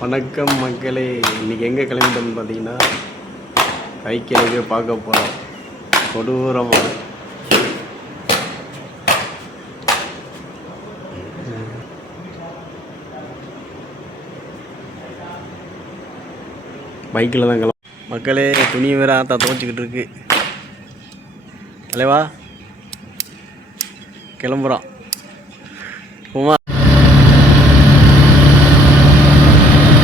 வணக்கம் மக்களே, இன்றைக்கி எங்கே கிளம்பிட்டோம்னு பார்த்தீங்கன்னா கைக்கிழக்கு பார்க்க போகிறோம். கொடூரமாக பைக்கில் தான் கிளம்ப. மக்களே, துணி வேறு ஆத்தா துவைச்சிக்கிட்டு இருக்கு. தலைவா கிளம்புறோம். போமா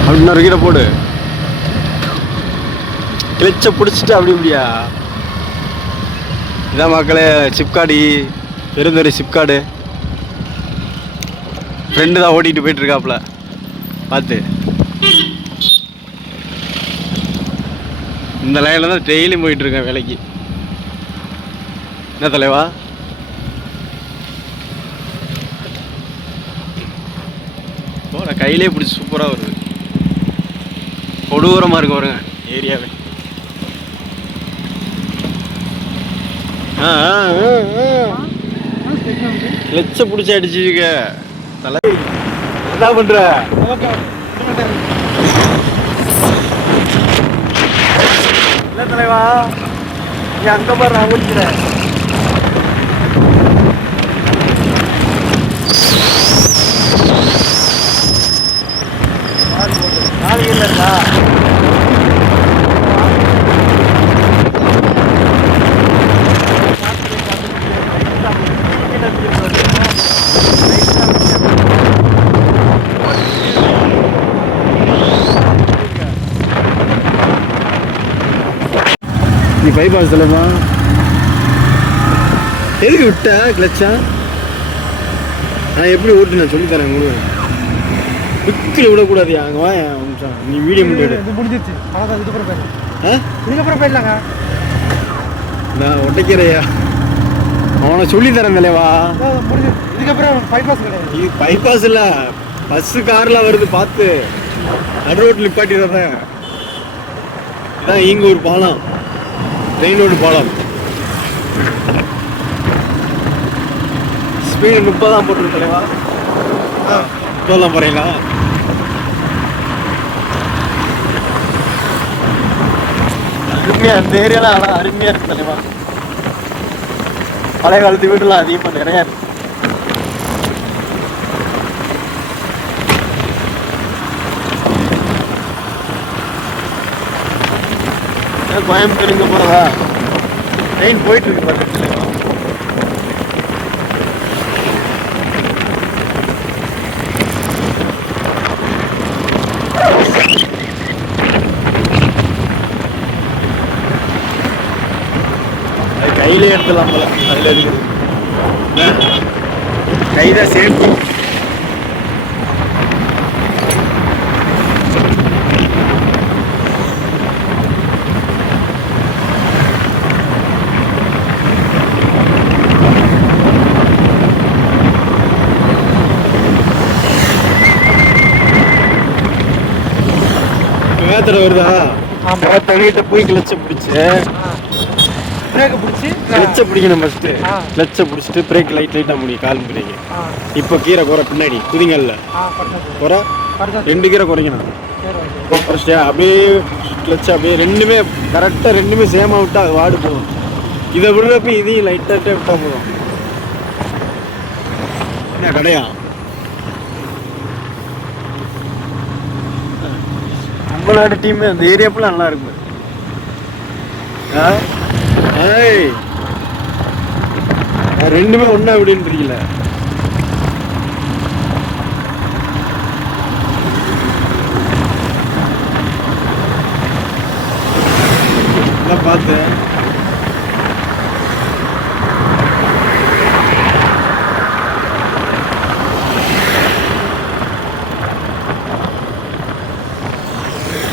அப்படின்னா கீழே போடு. கிளச்சை பிடிச்சிட்டு அப்படி இப்படியா. இதான் மக்களே சிப்காடி, பெருந்தொரு சிப்காடு. ஃப்ரெண்டு தான் ஓட்டிகிட்டு போயிட்டுருக்காப்புல பார்த்து. இந்த லைனில் தான் டெய்லியும் போயிட்டுருக்கேன் வேலைக்கு. என்ன தலைவா? போட கையிலே பிடிச்சி சூப்பராக வருது. கொடூரமாக இருக்கு வருங்க ஏரியாவே. கிளச்சை பிடிச்சி அடிச்சுக்க தலை. என்ன பண்ற? இல்லை தலைவா, நீ அங்கே பாரு, நான் ஓடிக்கிறேன். நாளைக்கு இல்லைங்களா? நீ பைபாஸ் தலைவா, எதுக்கு விட்ட கிளச்சா? நான் எப்படி ஓட்டு நான் சொல்லித்தரேன் உங்களுக்கு. விக்கில் விடக்கூடாது. அங்கே வா, நீ வீடியோ மட்டும் முடிஞ்சிருச்சு. இதுக்கப்புறம் போயிடலாம். இதுக்கப்புறம் போயிடலாங்க. நான் ஒட்டைக்கிறையா அவனை சொல்லித்தரேன் தலைவா. இதுக்கப்புறம் பைபாஸ் கிடையாது. இது பைபாஸ் இல்லை, பஸ்ஸு கார்லாம் வருது பார்த்து. நடு ரோட்டில் நிப்பாட்டிடுறேன். இதான் இங்கே ஒரு பாலம், ட்ரெயின் ரோடு பாலம். ஸ்பீடு 30 தான் போட்டுருக்கு தலைவா. சொல்லலாம் போகிறீங்களா? அருமையாக இந்த ஏரியாலாம் ஆனால் அருமையாக இருக்கு தலைவா. பழைய காலத்து வீடுலாம் அதிகமாக நிறையா இருக்கு. கோயம்புத்தூர் இங்கே போகிறதா? ட்ரெயின் போயிட்டுருக்கு பார்த்து தலைவா. கையிலே எடுத்துலாம் போல. அதில் இருக்குது கைதான் சேஃப்டி. மேத்தட வருதா? மேத்தடிட்டு போய் கிளச்சை பிடிச்சி பிரேக்கை பிடிச்சி கிளச்சை பிடிக்கணும். ஃபஸ்ட்டு கிளச்சை பிடிச்சிட்டு பிரேக் லைட்டாக முடியும். கால் பிரேக்கு. இப்போ கீரை குறை பின்னாடி குதிங்கல்ல குறை 2 கீரை குறைக்கணும். ஃபஸ்ட்டு அப்படியே கிளச்சை அப்படியே ரெண்டுமே கரெக்டாக ரெண்டுமே சேமாக விட்டால் அது வாடு போதும். இதை விடுறப்ப இதையும் லைட்டாக விட்டால் போதும். என்ன கடையா? நம்மளோட டீம் அந்த ஏரியாப்பெல்லாம் நல்லா இருக்கும். ரெண்டுமே ஒண்ணா அப்படின்னு தெரியல. பார்த்தேன்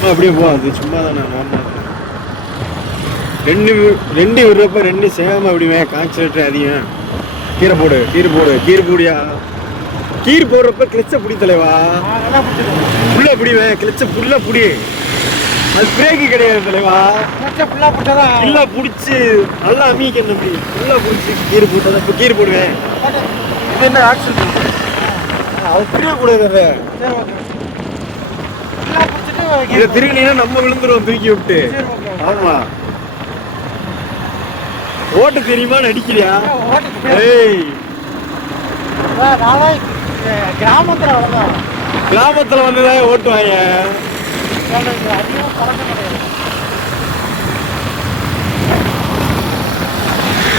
அப்படியே போகாது. சும்மா தானே நார்மலாக ரெண்டு விடுறப்ப ரெண்டு சேம அப்படிமே. கான்சன்ட்ரேட் அதிகம். கீரை போடியா. கீரை போடுறப்ப கிளச்சை பிடி தலைவா. ஃபுல்லாக பிடிவேன். கிளச்சை ஃபுல்லாக பிடி. அது பிரேக்கு கிடையாது தலைவா. ஃபுல்லாக பிடிச்சி நல்லா அமீக்கணும். அப்படி ஃபுல்லாக பிடிச்சி கீரை போட்டதான். இப்போ கீரை போடுவேன். இது என்ன ஆக்சிடென்ட்? அது புரியக்கூடாது. இதை திரும்பினா நம்ம விழுந்துருவோம் தூக்கி விட்டு. ஆமா ஓட்டு தெரியுமா நடிக்கிறியா? ஏய் கிராமத்துல வந்துதான் ஓட்டுவாங்க.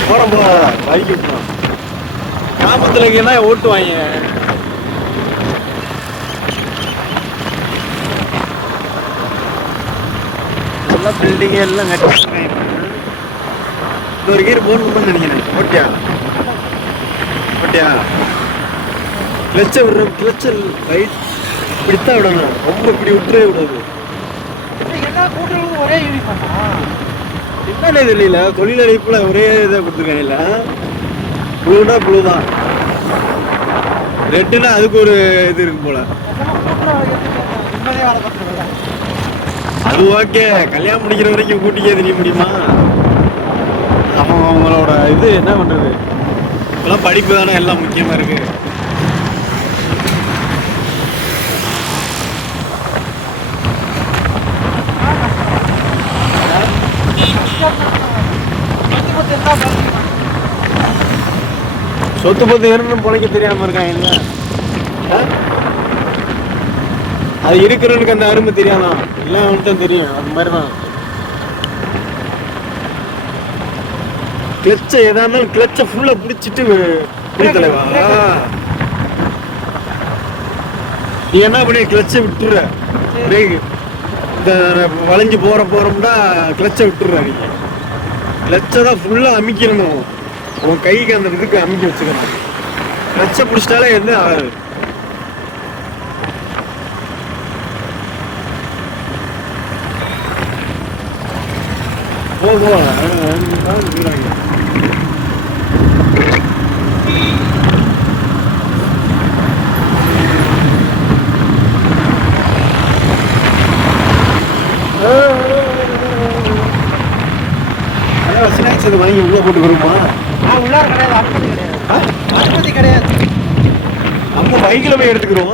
போறோம் பைக் விட்டுறோம். கிராமத்துல இருக்கா ஓட்டுவாங்க. எல்லாம் பில்டிங் எல்லாம் கட்டி ஒரு கீர் போடணும்னு நினைக்கிறேன். ஓட்டியா ஓட்டியா கிளச்சை விடுற கிளச்சல் ரைட் இப்படித்தான் விடணும். ரொம்ப இப்படி விட்டுறவே விடாது. ஒரே யூனிஃபார்மா என்னன்னே தெரியல. தொழிலமைப்புல ஒரே இதை கொடுத்துருக்காங்க. இல்லை ப்ளூனா ப்ளூ தான், ரெட்டுனா அதுக்கு ஒரு இது இருக்கு போல. அது ஓகே, கல்யாணம் முடிக்கிற வரைக்கும் கூட்டிக்கே தெரிய முடியுமா? அவங்களோட இது என்ன பண்றது? இப்பெல்லாம் படிப்பு தானே எல்லாம் முக்கியமா இருக்கு. சொத்து பத்து ஏறணும் பொழைக்க தெரியாம இருக்காங்க. இல்லை அது இருக்கிறவனுக்கு அந்த அருமை தெரியாதான், எல்லாம் அவனுக்கு தான் தெரியும். அது மாதிரிதான் கிளச்சை எதா இருந்தாலும் கிளச்சை ஃபுல்லா பிடிச்சிட்டு தலைவா. நீ என்ன பண்ணி கிளச்சை விட்டுற, பிரேக் இந்த வளைஞ்சு போறோம்னா கிளச்சை விட்டுற. நீங்க கிளச்சை தான் ஃபுல்லா அமிக்கணும். உன் கைக்கு அந்த இதுக்கு அமுக்கி வச்சுக்கணும். கிளச்சை பிடிச்சிட்டாலே என்ன ஆகாது. வாங்கி உள்ள போட்டு வருமா? உள்ளார கிடையாது, அனுமதி கிடையாது. நம்ம பைக்கில் போய் எடுத்துக்கிறோம்.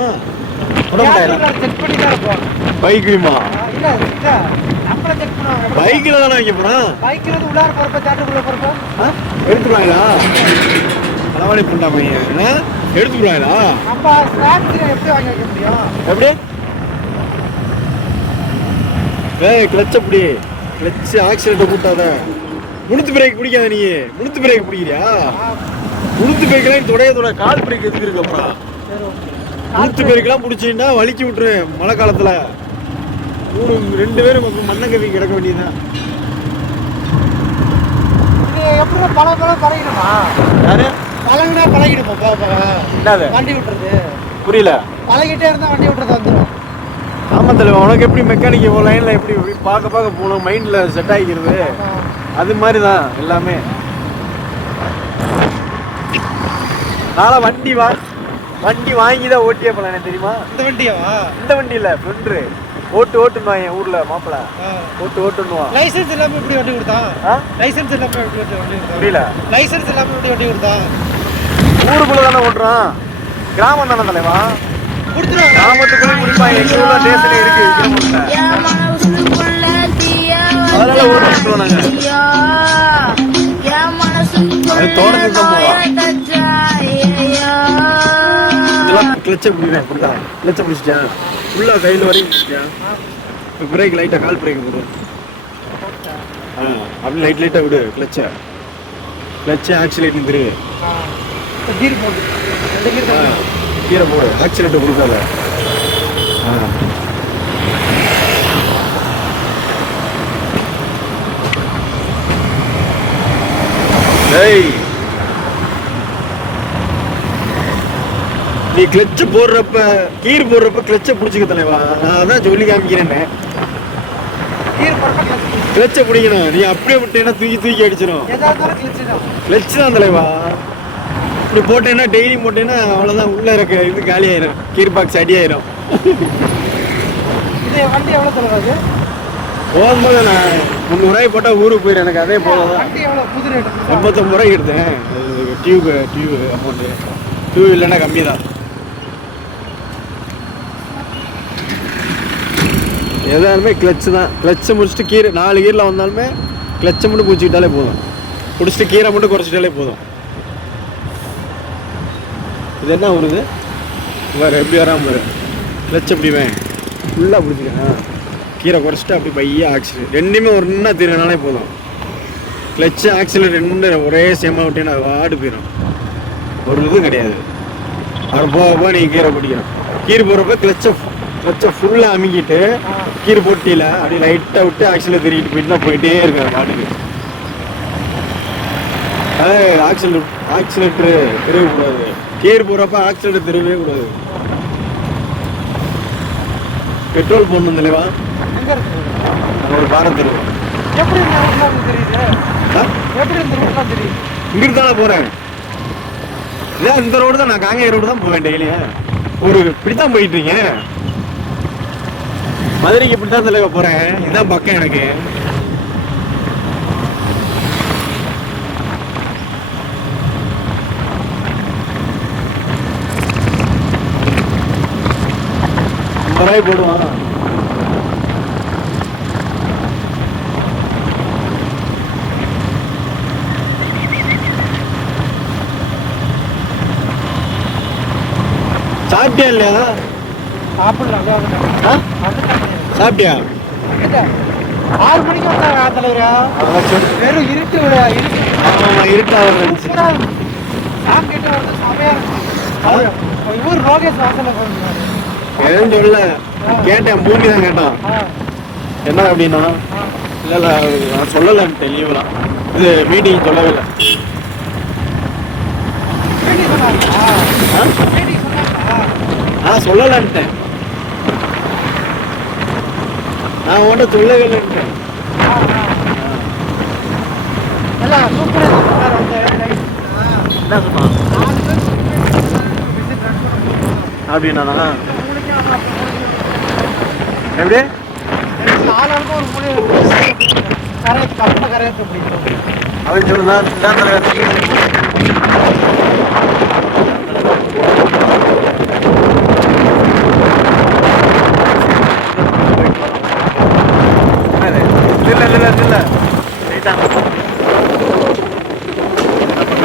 செக் பண்ணி தான் இருப்போம். பைக்குமா இல்ல நம்மள செக் பண்ணுவாங்க. பைக்கில் தானே வைக்க போறோம். பைக்கில் வந்து உள்ளார போறப்ப தேட்டருக்குள்ள போறப்ப எடுத்துருவாங்களா? அளவாளி பண்ணா பையன் எடுத்துக்கிறாங்களா? நம்ம ஸ்நாக்ஸ் எப்படி வாங்கி வைக்க முடியும்? எப்படி? கிளச் அப்படி கிளச் ஆக்சிடென்ட் கூட்டாத. முழுத்து பிரேக் பிடிக்காத. நீ முழுத்து பிரேக் பிடிக்கிறியா? முழுத்து பிரேக்லாம் தொடைய கால் பிரேக் எதுக்கு இருக்கு? அப்புறம் முழுத்து பிரேக்லாம் பிடிச்சின்னா வலிக்கி விட்டுருவேன். மழை காலத்துல 2 பேரும் மண்ணங்கவி கிடக்க வேண்டியதுதான். எப்படி பழகிடுமா? யாரு பழகுனா பழகிடுமா? வண்டி விட்டுறது புரியல. பழகிட்டே இருந்தா வண்டி விட்டுறது வந்துடும். ஆமா தலைவா, உனக்கு எப்படி மெக்கானிக் லைன்ல எப்படி பார்க்க போகணும், மைண்ட்ல செட் ஆகிக்கிறது. அது மாதிரிதான் எல்லாமே. நாளை வண்டி வாங்கிதான் ஓட்டியே போல. எனக்கு தெரியுமா? இந்த வண்டியாவா? இந்த வண்டி இல்ல, ஃப்ரெண்டு ஓட்டுன்னுவான் என் ஊர்ல. மாப்பிள்ள ஓட்டுன்னுவான். லைசன்ஸ் இல்லாம எப்படி வண்டி கொடுத்தான்? லைசன்ஸ் இல்லாம எப்படி வண்டி கொடுத்தான்? புரியல. லைசன்ஸ் இல்லாம எப்படி வண்டி கொடுத்தான்? ஊருக்குள்ள தானே ஓட்டுறான். கிராமம் தானே தலைவா. கொடுத்துருவாங்க. கிராமத்துக்குள்ள முடிப்பாங்க. எங்க ஊர்ல ஸ்டேஷன் இருக்கு. அதனால ஓட்டுறோம் நாங்க. அது தோட்டத்துக்கு தான் போவோம். கிளச்சை பிடிக்கிறேன். கிளச்சை பிடிச்சிட்டேன் ஃபுல்லாக கையில் வரைக்கும் பிடிச்சிட்டேன். இப்போ பிரேக் லைட்டாக கால் பிரேக் போடும். அப்படி லைட்டாக விடு. கிளச்சை ஆக்சிலேட் திரு. கீரை போடு. ஆக்சிலேட்டை கொடுக்காத. நீ கிளச்ச போடுறப்ப கீர் போடுறப்ப கிளச்ச பிடிச்சிக்க தலைவா. நான் அதான் சொல்லி காமிக்கிறேன்னு. கிளச்ச பிடிக்கணும். நீ அப்படியே விட்டேன்னா தூக்கி அடிச்சிடும். கிளச் தான் தலைவா. இப்படி போட்டேன்னா டெய்லி போட்டேன்னா அவ்வளோதான். உள்ள இருக்க இது காலி ஆயிரும். கீர் பாக்ஸ் அடி ஆயிரும். வண்டி எவ்வளோ சொல்லுவாங்க? போகும்போது நான் 300 ரூபாய் போட்டால் ஊருக்கு போயிடும். எனக்கு அதே போதும். 89 ரூபாய்க்கு எடுத்தேன். Tube amount. டியூப் இல்லைன்னா கம்மி தான். எதாலுமே கிளச்சு தான். கிளச்சை முடிச்சுட்டு கீரை 4 கீரில் வந்தாலுமே கிளச்சை மட்டும் பிடிச்சிக்கிட்டாலே போதும். பிடிச்சிட்டு கீரை மட்டும் குறைச்சிட்டாலே போதும். இது என்ன வருது வேறு எப்படி வராமல் கிளச் எப்படிவேன் ஃபுல்லாக பிடிச்சிக்கேன். கீரை குறைச்சிட்டு அப்படி பையா ஆக்சிடென்ட் ரெண்டுமே ஒன்றா திருவினாலே போதும். கிளச்சு ஆக்சிடென்ட் ரெண்டு ஒரே சேமாக விட்டேன்னா வாடு போயிடும். ஒரு இது கிடையாது. அப்புறம் போக நீங்கள் கீரை பிடிக்கணும். கீரை போடுறப்ப கிளச்சை ஃபுல்லாக அமுக்கிட்டு கீரை போட்டியில் அப்படி லைட்டாக விட்டு ஆக்சிடென்ட் திருக்கிட்டு போயிட்டு தான் போயிட்டே இருக்கேன் பாட்டுக்கு. ஆக்சிலேட்டரு தெரியக்கூடாது. கீர் போகிறப்ப ஆக்சிலேட்டர் தெரியவே கூடாது. பெட்ரோல் போடணும் தலைவா. ஒரு பாரம் தருவோம். எப்படி தெரியுது? இங்கிட்டு தானே போகிறேன். இதான் இந்த ரோடு தான். நான் காங்கேய ரோடு தான் போவேன் டெய்லியா. ஒரு இப்படித்தான் போயிட்டு இருக்கேன். மதுரைக்கு இப்படித்தான் தலைவா போகிறேன். இதுதான் பக்கம் எனக்கு. போடுவான். சாப்பிட்டியா இல்லையா? சாப்பிட்டியா? 6 மணிக்கு வந்தாங்க தலைவரா. வெறும் இருட்டு இருட்டா இவர் ரோகேஷ் வாசல எதுவும் சொல்ல கேட்டேன். பூமி தான் கேட்டான். என்ன அப்படின்னா இல்லை நான் சொல்லலைன்ட்டேன். லீவ்லாம் இது மீட்டிங் சொல்லவே இல்லை. சொல்லலைன்ட்டேன். நான் உன்கிட்ட சொல்லவே இல்லைன்ட்டேன். என்ன சொன்னான் அப்படின்னா எப்படி அவன் சொல்லுதான்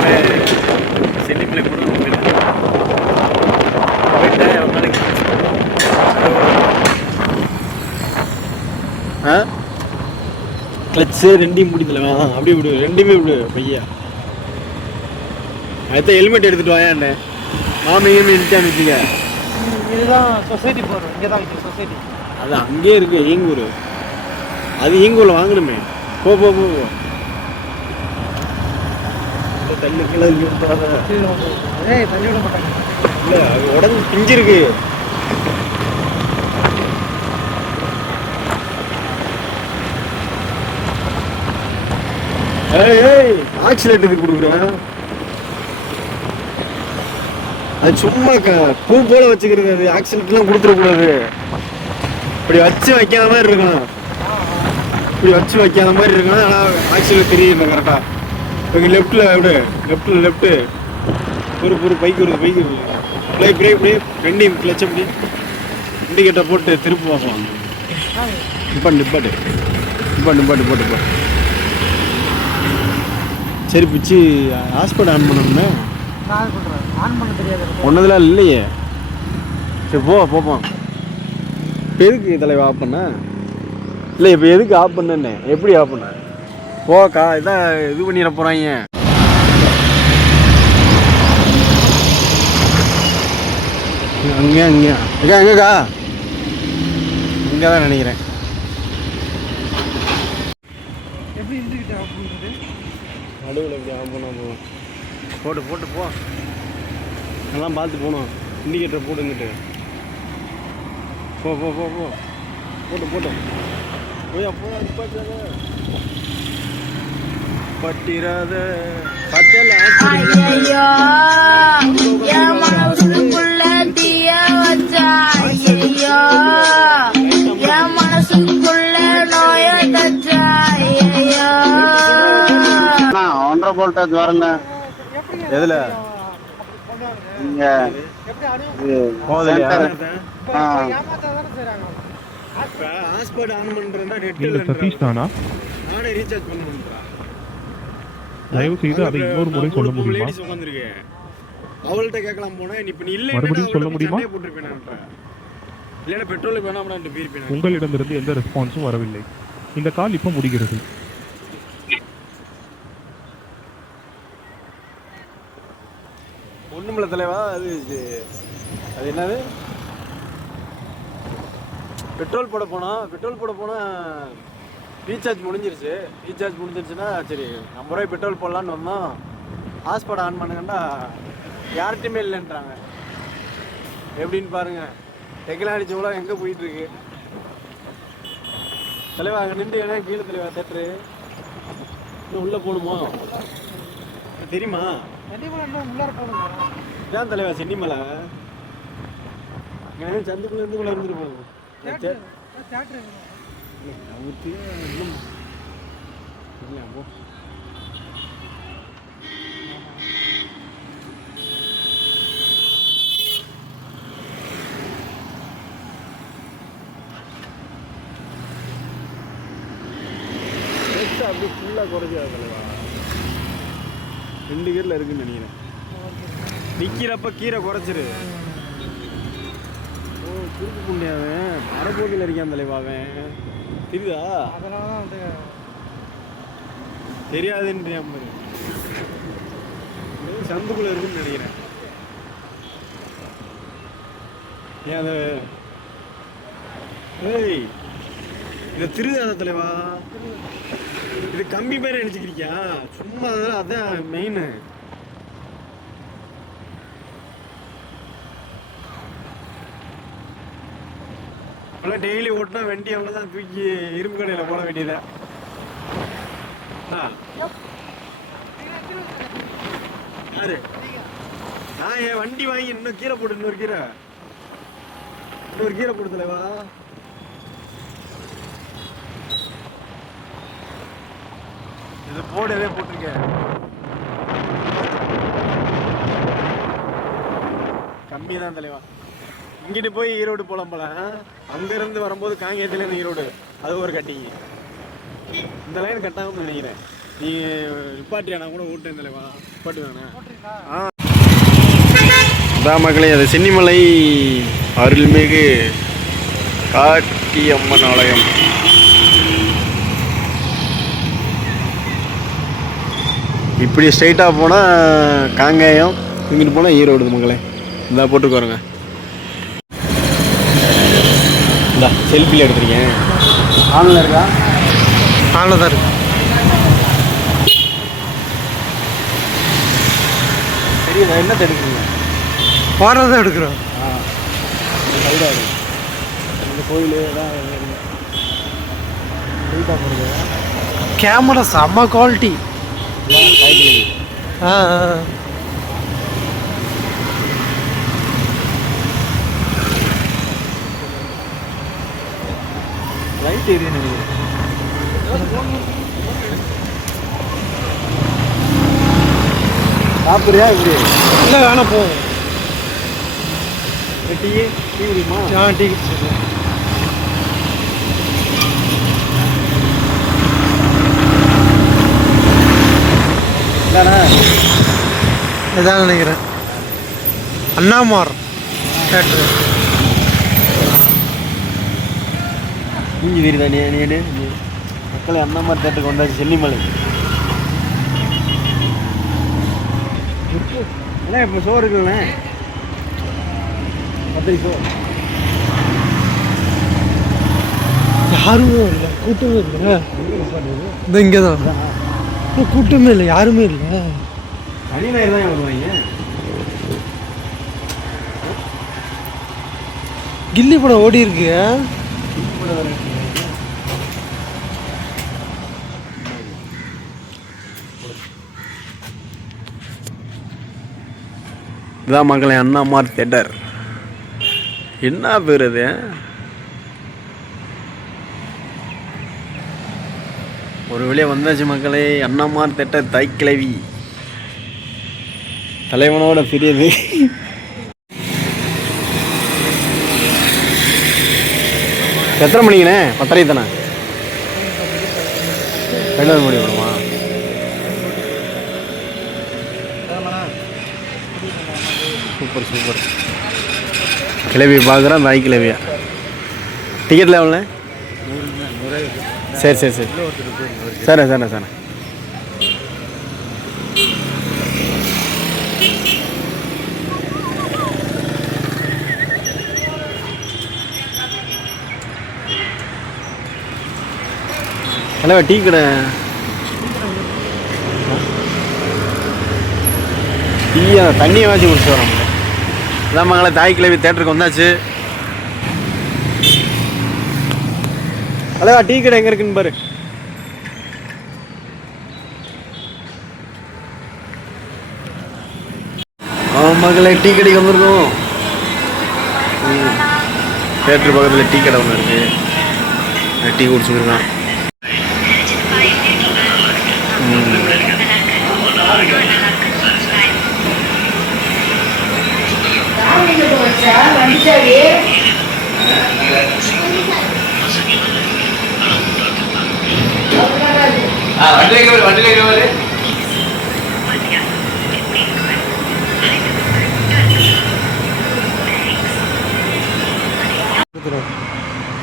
இல்லை செல்லிப்பிள்ளை கூட கிளச்சு ரெண்டையும் பிடிக்கல. அப்படி விடு, ரெண்டுமே விடு பையா. அடுத்த ஹெல்மெட் எடுத்துட்டு வாயா. என்ன மாமையும் நிறுத்திக்க. இதுதான் சொசைட்டி போகிறோம். இங்கே தான் சொசைட்டி. அது அங்கேயே இருக்கு ஈங்கூர். அது ஈங்கூரில் வாங்கணுமே. போ போ போ தண்ணி கீழே தண்ணி விட மாட்டாங்க. இல்லை அது உடம்பு பிஞ்சிருக்கு. ஆக்சிலேட்டர் கொடுக்குறேன். அது சும்மா பூ போல வச்சுக்கிறது. அது ஆக்சிலேட்டர்லாம் கொடுத்துடக்கூடாது. இப்படி வச்சு வைக்காத மாதிரி இருக்கணும். இப்படி வச்சு வைக்காத மாதிரி இருக்கணும். ஆனால் ஆக்சிலேட்டர் தெரியும் கரெக்டாக. இப்போ லெஃப்ட்டில் விடு. லெஃப்ட்டு ஒரு பைக் வருது. பிரேக் ரெண்டையும் கிளச் அப்படி இண்டிகேட்டர் போட்டு திருப்பி பார்ப்போம். நிப்பாட்டு போட்டு சரி பிச்சு ஹாஸ்பிட்டல் ஆன் பண்ணணும்னா ஒன்றதுலாம் இல்லையே. சரி போப்போம். இப்போ எதுக்கு தலைவா ஆஃப் பண்ண? இல்லை இப்போ எதுக்கு ஆஃப் பண்ணேன்னு எப்படி ஆஃப் பண்ண? போக்கா இதான் இது பண்ணிட போகிறாங்க. எங்கக்கா இங்கே தான் நினைக்கிறேன். எப்படி இருந்துக்கிட்டு ஆஃப் பண்ணுறது? நடுவில் இப்படி ஆஃப் பண்ணால் போதும். போட்டு போ. அதெல்லாம் பார்த்து போகணும். இண்டிகேட்டர் போட்டுங்கிட்டு போ போட்டு பட்டிராத பட்டல வோல்டேஜ் வரல. எதுல இங்க போதலையா? இப்போ ஹாஸ்பாட் ஆன் பண்ணுறதா நெட் நீங்கள் சதீஷ் தானா? நானே ரீசார்ஜ் பண்ணுறேன். தயவு செய்து அதை இன்னொரு முறை சொல்ல முடியுமா? லேடிஸ் உட்காந்துருக்கேன், அவள்கிட்ட கேட்கலாம் போனேன். இப்போ நீ இல்லை மறுபடியும் சொல்ல முடியுமா? போட்டிருப்பேன். இல்லைன்னா பெட்ரோலுக்கு வேணாம்டான்ட்டு போயிருப்பேன். உங்களிடமிருந்து எந்த ரெஸ்பான்ஸும் வரவில்லை. இந்த கால் இப்போ முடிகிறது. ஒன்றுமில்ல தலைவா, அது என்னது, பெட்ரோல் போட போனால் ரீசார்ஜ் முடிஞ்சிருச்சுன்னா சரி 50 ரூபாய் பெட்ரோல் போடலான்னு வந்தோம். ஹாஸ்பாட் ஆன் பண்ணுங்கண்டா யார்கிட்டையுமே இல்லைன்றாங்க. எப்படின்னு பாருங்க, டெக்னாலஜி உலகம் எங்கே போயிட்டுருக்கு தலைவா. அங்கே நின்று ஏன்னா கீழே தலைவா தேட்டரு இன்னும் உள்ளே போகணுமோ தெரியுமா? இதான் தலைவா சென்னிமலை. சந்துக்குள்ள இருந்துட்டு போகணும். அப்படி ஃபுல்லாக குறைஞ்சாது தலைவா. 2 கீரில் இருக்குன்னு நினைக்கிறேன். நிற்கிறப்ப கீரை குறைச்சிரு. ஓ குறுக்கு புண்ணியாவன் மரப்போக்கில் இருக்கான் தலைவாவன். தெரியுதா? தெரியாதுன்றியா பாரு. சந்துக்குள்ள இருக்குன்னு நினைக்கிறேன். ஏன் அது ஏய் இதை திருதாத தலைவா, இது கம்பி பேரை நினைச்சுக்கிறியா? சும்மா அதான் மெயின். அப்பெல்லாம் டெய்லி ஓட்டினா வண்டி அவ்வளோதான் தூக்கி இரும்பு கடையில் போட வேண்டியதா. யாரு? என் வண்டி வாங்கி இன்னும் கீரை போட்டு இன்னொரு கீரை போட்டு தலைவா. இது போடவே போட்டிருக்கேன். கம்மி தான் தலைவா. இங்கிட்டு போய் ஈரோடு போலாம் போல. அங்கிருந்து வரும்போது காங்கேயத்துலேருந்து ஈரோடு, அது ஒரு கட்டிங்க. இந்த லைன் கட்டாமல் நினைக்கிறேன். நீ நிப்பாட்டியா? நான் கூட ஓட்டேன் தலைவா. நிப்பாட்டு வேணா? அதான் மக்களே, அது சென்னிமலை அருள்மிகு காட்டி அம்மன் ஆலயம். இப்படி ஸ்ட்ரைட்டாக போனால் காங்கேயம், இங்கிட்டு போனால் ஈரோடு மக்களே. இந்தா போட்டுக்கு வருங்க. இந்தா செல்ஃபியில் எடுத்துருக்கேன். ஆனில் இருக்கா? ஆனில் தான் இருக்கு. தெரியுதா? என்னத்தை எடுக்கிறீங்க? போகிறதான் எடுக்கிறோம். சைடாக இருக்கு. இந்த கோயில் தான் கேமரா செம்ம குவாலிட்டி. லைட் ஏரியா நினைக்கிறேன். சாப்பிட்றியா? இப்படி இல்லை வேணா போ. டீ குடிமா? டீ குடிச்சிருக்கேன். இல்லைண்ணா இதான் நினைக்கிறேன். அண்ணாமார் தேட்டரு. இஞ்சி தெரியுதா? நீ மக்களை அண்ணாமார் தேட்டருக்கு வந்தாச்சு. சென்னிமலை அண்ணா இப்போ ஷோ இருக்குல்லண்ணே, பத்திரி ஷோ. யாருமே இல்லை, கூட்டமே இல்லை. இந்த இங்கே தான் கூட்டமே இல்லை, யாருமே இல்லை. சனி ஞாயிறு தான் வருவாங்க. கில்லி படம் ஓடி இருக்கு. இதான் மக்களே அண்ணாமார் தேட்டர். என்ன பேர் அது? ஒரு வழியா வந்தாச்சு மக்களே. அண்ணாமார் தேட்டர் தாய்க்கிழவி தலைவனோட பெரியது. எத்தனை மணிங்கண்ணே? 10:30 தானே? 11 மணி வருமா? Super super. கிளவி பார்க்குறேன், தாய் கிளவியா? டிக்கெட்டில் எவ்வளோண்ணே? சரி சரி சரி சரிண்ணே சரிண்ணே சரிண்ணே. ஹலோ, டீ கடை. டீயா? தண்ணியை வாசி குடிச்சு வரோம். அதான் மங்கள தாய் கிளவி தேட்டருக்கு வந்தாச்சு. ஹலோ, டீ கடை எங்கே இருக்குன்னு பாரு. மகளே, டீ கடைக்கு வந்துருக்கோம். தேட்டர் பக்கத்தில் டீ கடை ஒன்று இருக்குது. டீ குடிச்சுருக்கான்.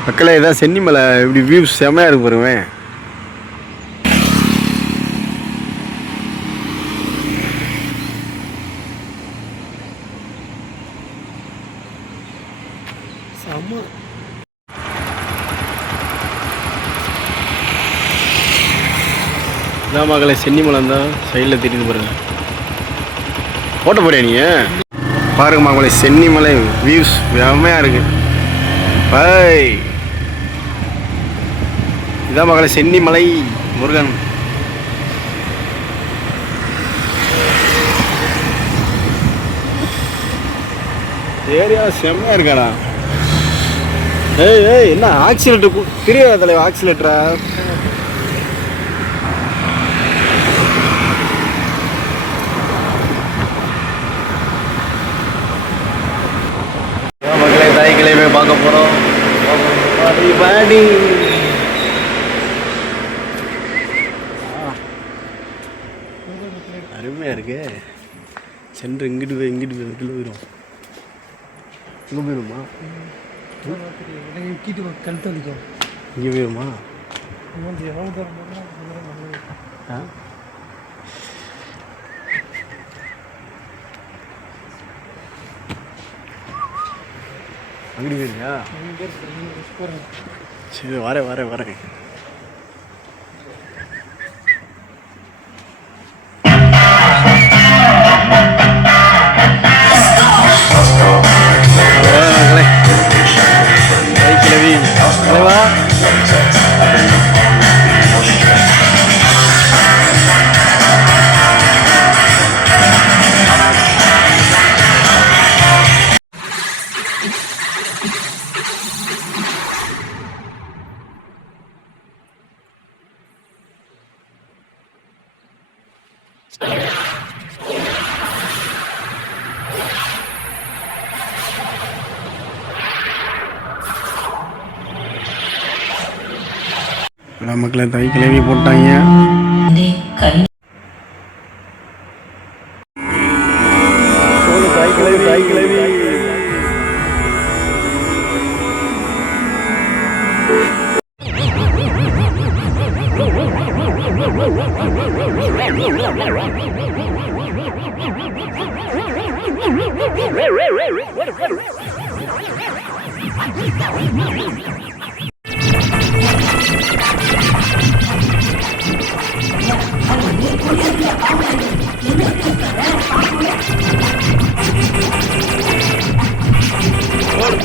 மக்களே, இதான் சென்னிமலை. இப்படி வியூஸ் செம்மையாக இருக்கு பாருவேன். இதான் மகளே, சென்னிமலை தான் சைடில் தெரியுது பாருங்க. ஓட்ட போறியா நீ? பாருங்க மகளே, சென்னிமலை வியூஸ் செம்மையாக இருக்கு. பாய், இதான் மகளே சென்னிமலை முருகன். ஏரியா செம்மையாக இருக்காடா. ஏய் ஏய், என்ன ஆக்சிலேட்டர் தெரியாத தலைவா? ஆக்சிலேட்டரா? மக்களை தாய் கிளைவே பார்க்க போகிறோம். பாடி அருமையாக இருக்கு. சென்று இங்கிட்டு போய் போயிடும். இங்கே போயிடுமா? கழுத்து வலிக்கும். இங்கே போயிடுமா? ஆ, அங்கிட்டு போயிருக்கியா? சரி, வரேன். மக்களை தாய் கிளவி போட்டாங்க. தாய் கிளவி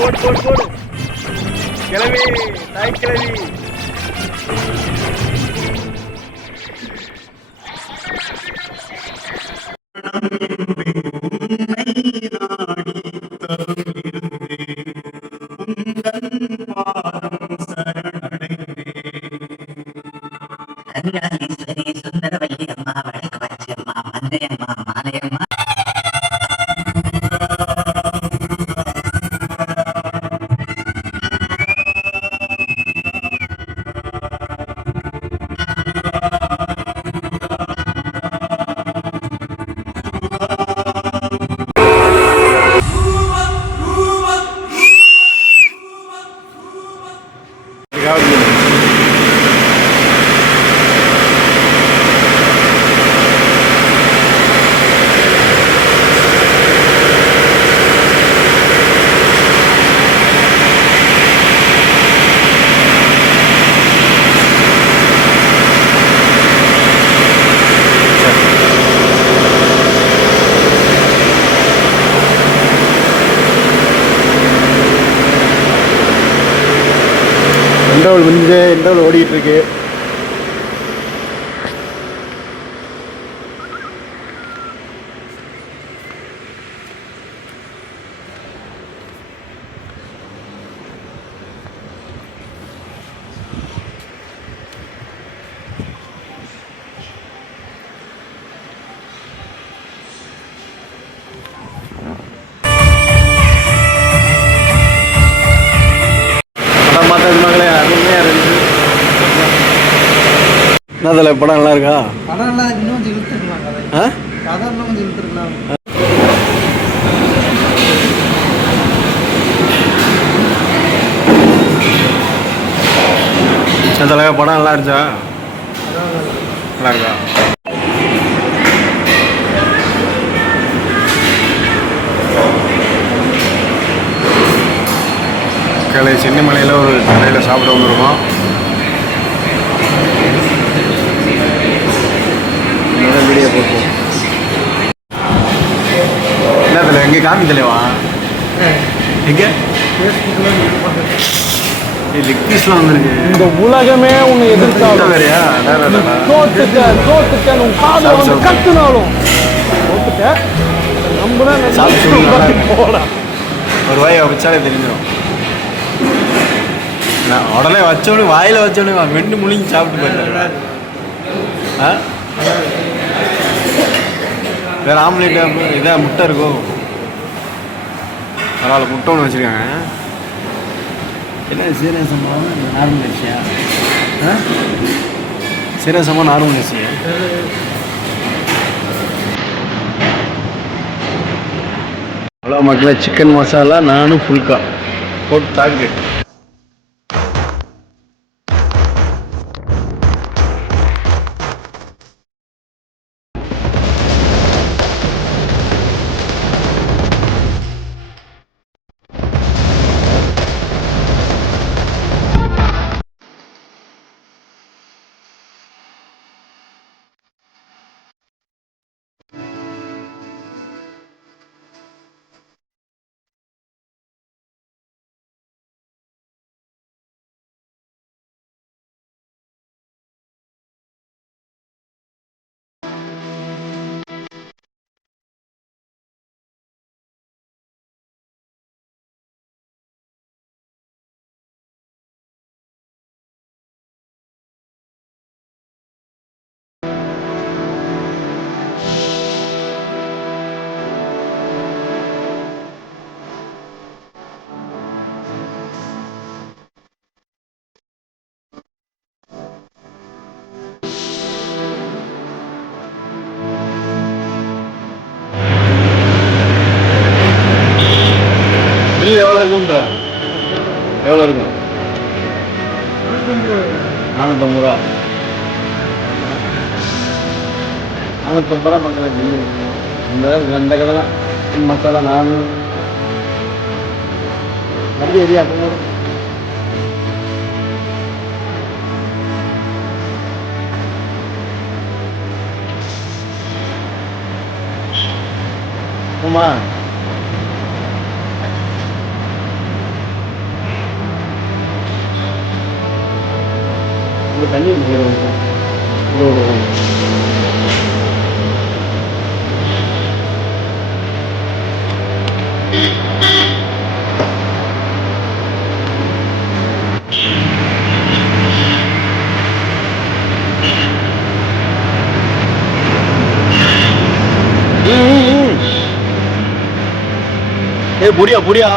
போடு கிளவி, தாய் கிளவி. சுந்தரவல்லி அம்மா, வடக்கு பச்சி அம்மா, மந்தையம்மா, மாலையம்மா. இன்டர்வல் வந்து இன்டர்வல் ஓடிட்டு இருக்கு. மகளே அருமையாக இருக்கு. என்னதில் படம் நல்லா இருக்கா? படம் நல்லா இன்னும் கொஞ்சம் இழுத்துருக்கலாம் கதை. கதை இன்னும் கொஞ்சம் இழுத்துருக்கலாம். அதில் படம் நல்லா இருந்துச்சா? நல்லா இருக்கா? காலை சென்னிமலையில் ஒரு கடையில் சாப்பிட வந்துருக்கோம். வீடியோ போட்டுருவோம். என்னதில் எங்கே காமிக்கலைவா? எங்கே லெக் பீஸ்லாம் வந்துருக்கு. இந்த உலகமே உன்னை எதிர்த்தாலும் வேறையா தோத்துட்டேன் உன் காதில் வந்து கத்துனாலும் தோத்துட்டேன் நம்புனா ஒரு வாயை வச்சாலே தெரிஞ்சிடும். நான் உடனே வச்சோடனே வாயில் வச்சோடனே மெண்டு முழுங்கி சாப்பிட்டு போயிட்டேன். வேறு ஆம்லேட் இதாக முட்டை இருக்கும். பரவாயில்ல, முட்டை ஒன்று வச்சுருக்காங்க. என்ன சீரகசமாக நார்மல் அரிசியா? சீரகசமாக நார்மல் அரிசியா? ஹலோ மக்களே, சிக்கன் மசாலா நானும் ஃபுல்கா போட்டு தாக்கு. எவ்வளோ இருக்கும்டா? எவ்வளோ இருக்கும்? 450 ரூபா. 450 ரூபா மக்களுக்கு. இந்த கடை தான் மசாலா 4 அப்படி எரியா ஆமா. தண்ணி புடியா